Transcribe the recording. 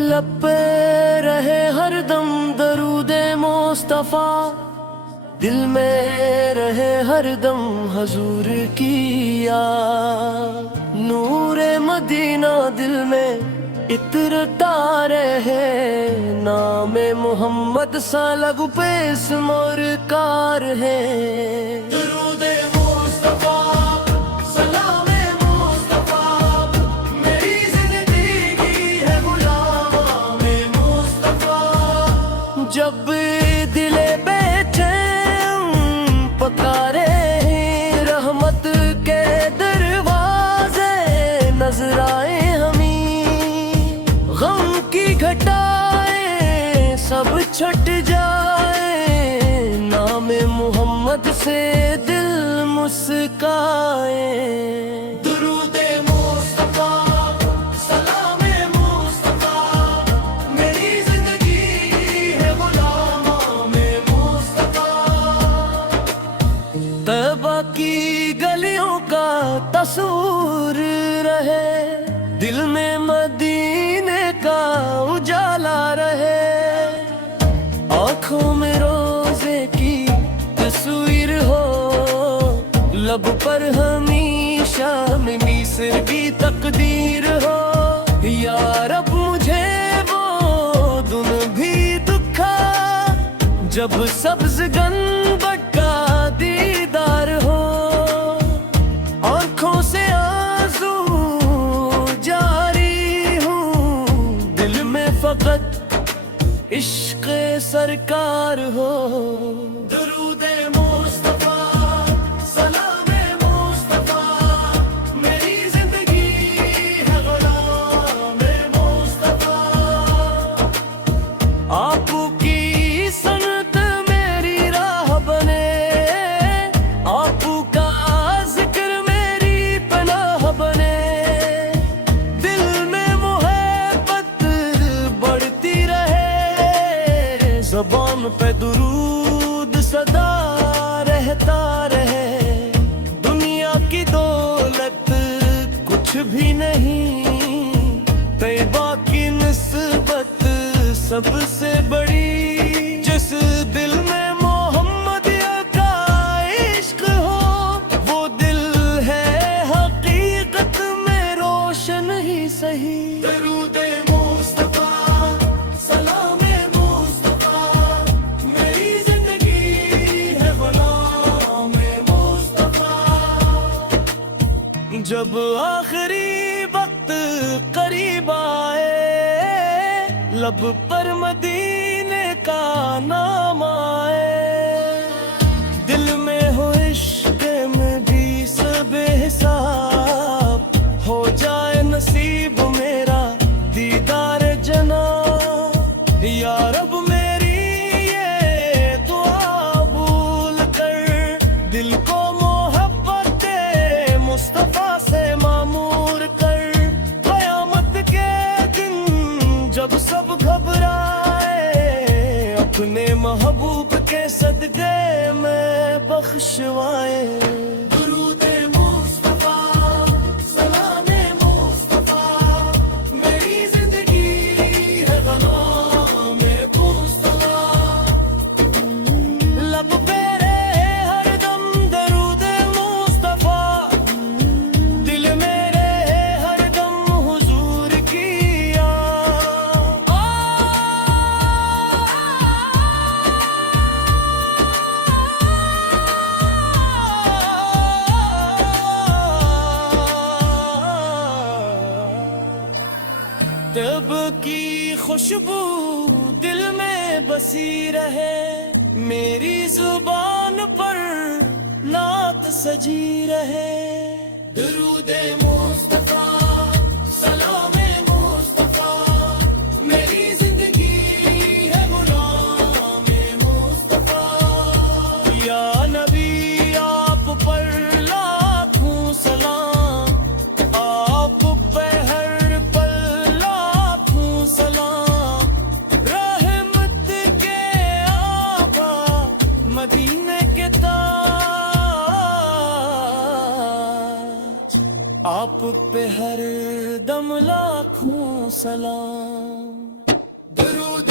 लब पे रहे हरदम दरूदे मुस्तफा, दिल में रहे हरदम हजूर की याद। नूरे मदीना दिल में इतरता रहे, नाम मोहम्मद सा लब पे स्मर कार है। दरूदे मुस्तफा सलामे मुस्तफा, मेरी जिंदगी है गुलामे मुस्तफा। जब दिले पुकारे रहमत के दरवाजे नजर आए हमें, गम की घटाएं सब छट जाए, नाम मोहम्मद से दिल मुस्काए। दुरूदे मुस्तफा सलामे मुस्तफा, मेरी जिंदगी है गुलामे मुस्तफा। तैबा की गलियों का तस्वीर रहे, दिल में मदीने का उजाला रहे। आँखों में रोजे की तस्वीर हो, लब पर हमेशा मिस्र की तकदीर हो। या रब मुझे वो दिन भी दुखा, जब सब्ज गंबद का दीदार हो। आँखों से आंसू जारी हूँ, दिल में फकत इश्क सरकार हो। दुरूदे मुस्तफा सलामे मुस्तफा, मेरी जिंदगी है गुलामे मुस्तफा। आपकी सनत मेरी राह बने, आपका जिक्र मेरी पनाह बने। दिल में मोहब्बत बढ़ती रहे, ज़बान पे दुरूद सदा रहता रहे। दुनिया की दौलत कुछ भी नहीं, तैबा की निस्बत सबसे बड़ी। जिस दिल में मोहम्मद का इश्क हो, वो दिल है हकीकत में रोशन ही सही। दरूदे मुस्तफा सलामे मुस्तफा, मेरी जिंदगी है गुलामे मुस्तफा। जब आखिरी वक्त करीब आए, लब पर मदीने का नाम आए। दिल में हो इश्क में भी सब हिसाब, हो जाए नसीब मेरा दीदार जना। या रब मेरी ये दुआ भूल कर, दिल को मोहब्बत मुस्तफा से मामूर कर। क़यामत के दिन जब सब घबराए, अपने महबूब के सदक़े में बख्शवाए। दुरूदे मुस्तफा सलामे मुस्तफा, मेरी जिंदगी है गुलामे मुस्तफा। लब पे रहे हरदम दरूदे मुस्तफा, दिल में रहे हरदम हुजूर की याद। तब की खुशबू दिल में बसी रहे, मेरी जुबान पर नात सजी रहे। दुरूदे मुस्तफा सलामे मुस्तफा, मेरी जिंदगी है गुलामे मुस्तफा। या नबी आप पर लाखों सलाम, आप पे हर पल लाखों सलाम। रहमत के आका मदीने के ताज, आप पे हर दम लाख लाखों सलाम। दरूद